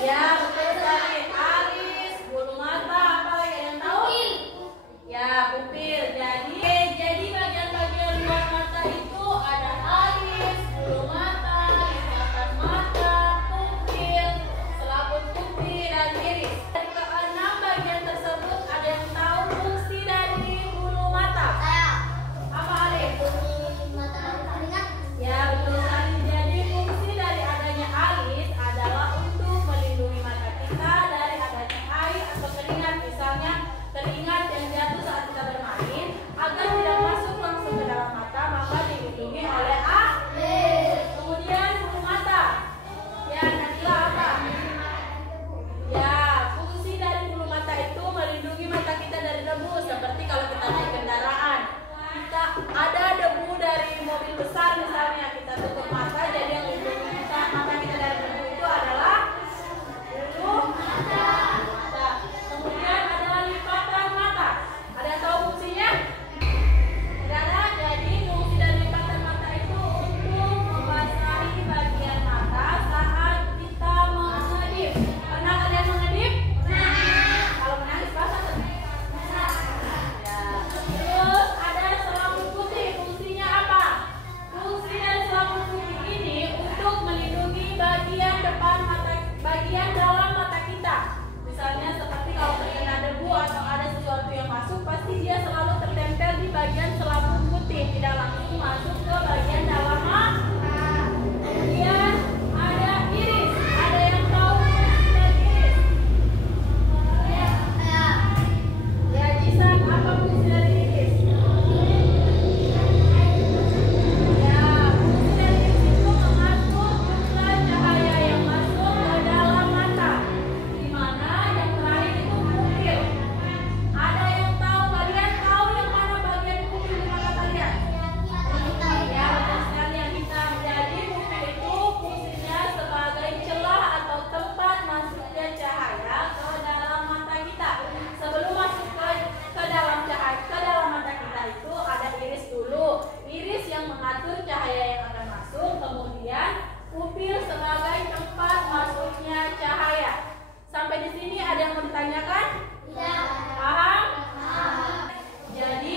Ya, betul sekali. Alis, bulu mata, apa lagi yang tahu? Ya, pupil. Jadi bagian-bagian luar mata itu ada alis, bulu mata, lipatan mata, pupil, selaput pupil, dan iris. Dari keenam bagian tersebut ada yang tahu fungsi dari bulu mata? Apa Alif? Ya, betul sekali. Jadi fungsi dari adanya alis adalah untuk melindungi mata kita dari adanya air atau keringat, misalnya keringat yang jatuh saat kita bermain, agar tidak masuk langsung ke dalam mata, maka dilindungi oleh alis. Kemudian bulu mata. Ya, Nadila apa? Ya, fungsi dari bulu mata itu melindungi mata kita dari debu, seperti kalau kita naik kendaraan. Kita ada debu dari mobil besar misalnya, kita tutup mata, jadi yang melindungi mata kita dari debu itu adalah bulu mata. Kemudian ada lipatan mata. Ada yang tahu fungsinya? Tidak ada. Jadi fungsi dari lipatan mata itu untuk membasahi bagian mata saat kita mengedip. Pernah kalian mengedip? Kalau menangis basah tuh. Ya. Terus ada selaput putih. Fungsinya apa? Fungsi dari selaput putih ini untuk melindungi bagian depan mata, bagian dalam mata kita. Misalnya seperti kalau terkena debu atau ada sesuatu yang masuk, pasti dia selalu tertempel di bagian selaput putih, tidak langsung masuk ke bagian dalam mata. Kemudian ada iris. Ada yang tahu fungsi dari iris? Ya, Jisan, apa fungsi dari iris? Ya, fungsi dari iris itu mengatur jumlah cahaya yang masuk ke dalam mata, di mana yang terakhir itu pupil. Ada yang tahu? Kalian tahu yang mana bagian pupil di mata kalian? Ya, betul sekali yang hitam. Jadi pupil itu fungsinya sebagai celah atau tempat masuknya cahaya ke dalam mata kita. Sebelum masuk ke dalam cahaya ke dalam mata kita itu ada iris dulu. Iris yang mengatur cahaya yang akan masuk, kemudian pupil sebagai tempat masuknya cahaya. Sampai di sini ada yang mau ditanyakan? Paham? Jadi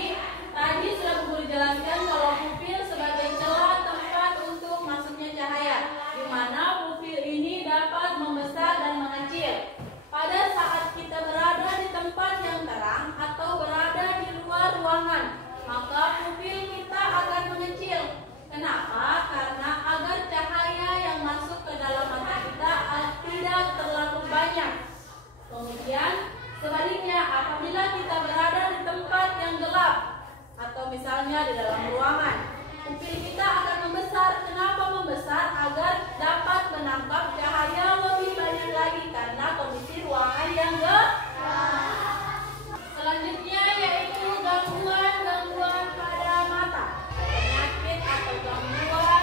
tadi sudah Bu Guru jelaskan kalau pupil sebagai celah tempat untuk masuknya cahaya, di mana pupil ini dapat membesar dan mengecil. Pada saat kita berada di tempat yang terang atau berada di luar ruangan, maka pupil kita akan mengecil. Kenapa? Karena agar cahaya yang masuk ke dalam mata kita tidak terlalu banyak. Kemudian sebaliknya, apabila kita berada di tempat yang gelap atau misalnya di dalam ruangan, pupil kita akan membesar. Kenapa membesar? Agar dapat menangkap cahaya lebih banyak lagi karena kondisi ruangan yang gelap. Selanjutnya yaitu gangguan pada mata, penyakit atau gangguan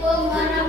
Assalamualaikum warahmatullahi